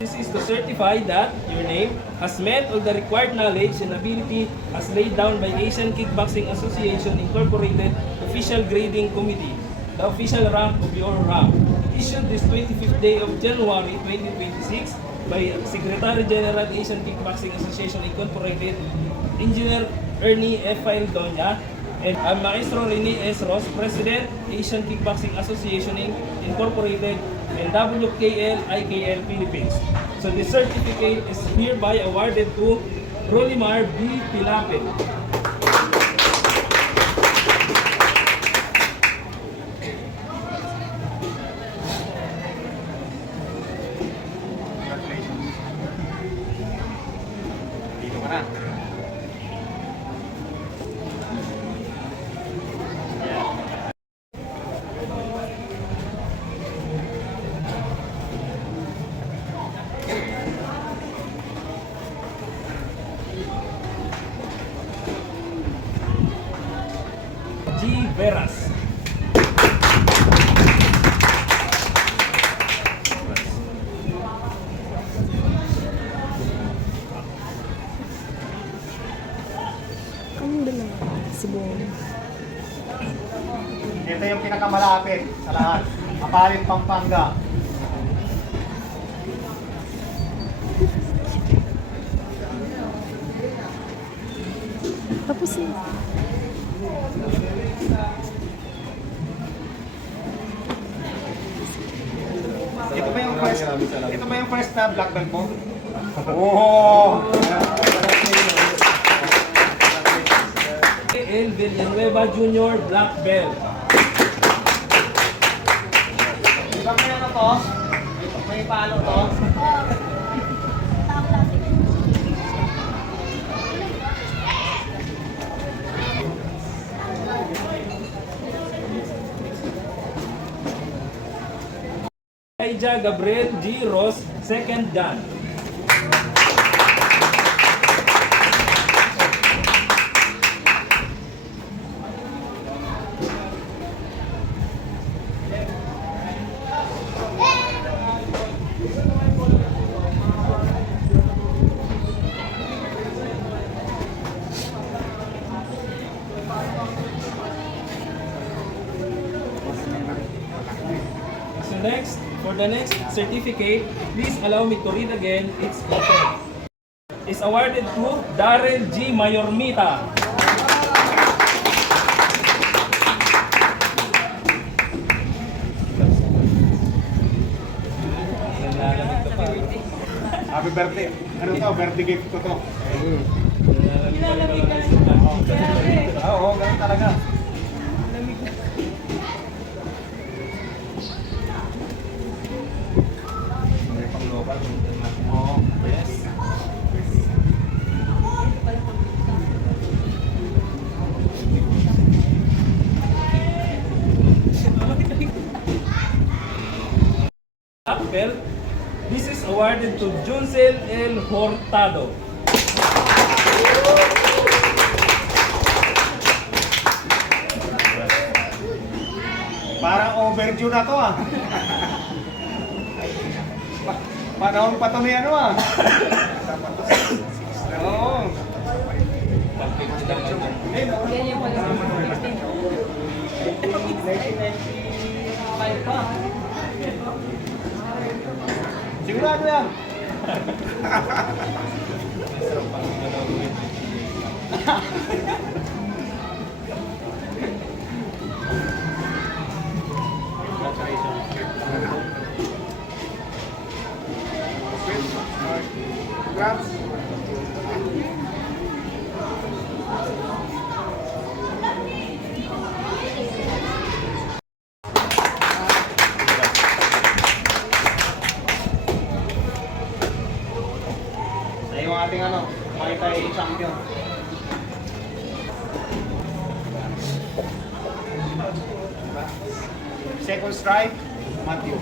This is to certify that your name has met all the required knowledge and ability as laid down by Asian Kickboxing Association Incorporated Official Grading Committee, the official rank of your rank. Issued this 25th day of January 2026 by Secretary General Asian Kickboxing Association Incorporated, Engineer Ernie F. Doña, and Maestro Rene S. Ross, President, Asian Kickboxing Association Incorporated, and WKL IKL Philippines. So the certificate is hereby awarded to Rolimar B. Pilapit. Dito ka na. G. Veras. Anong dala? Sibong. Ito yung pinakamalapit sa lahat. Apalit, Pampanga. Tapos eh. Ito ba yung first na black belt mo? Oh! El Villanueva Jr. Black Belt. Di ba may ano to? May palo to? Elijah Gabriel G. Ross, second dan. So next, for the next certificate, please allow me to read again its content. Is awarded to Darrell G. Mayormita. Happy birthday. Ano to? Birthday gift ko to. Oo, ganun talaga. Oo. Yes. Black belt. This is awarded to Juncel L. Hortado. Parang overdue na to ah. Panahon pa to ni ano ah. Oo. Eh, no? 1995 pa. Sigurado yan. Congrats. Sa yung ating ano, Muay Thai champion. Second strike, Matthew.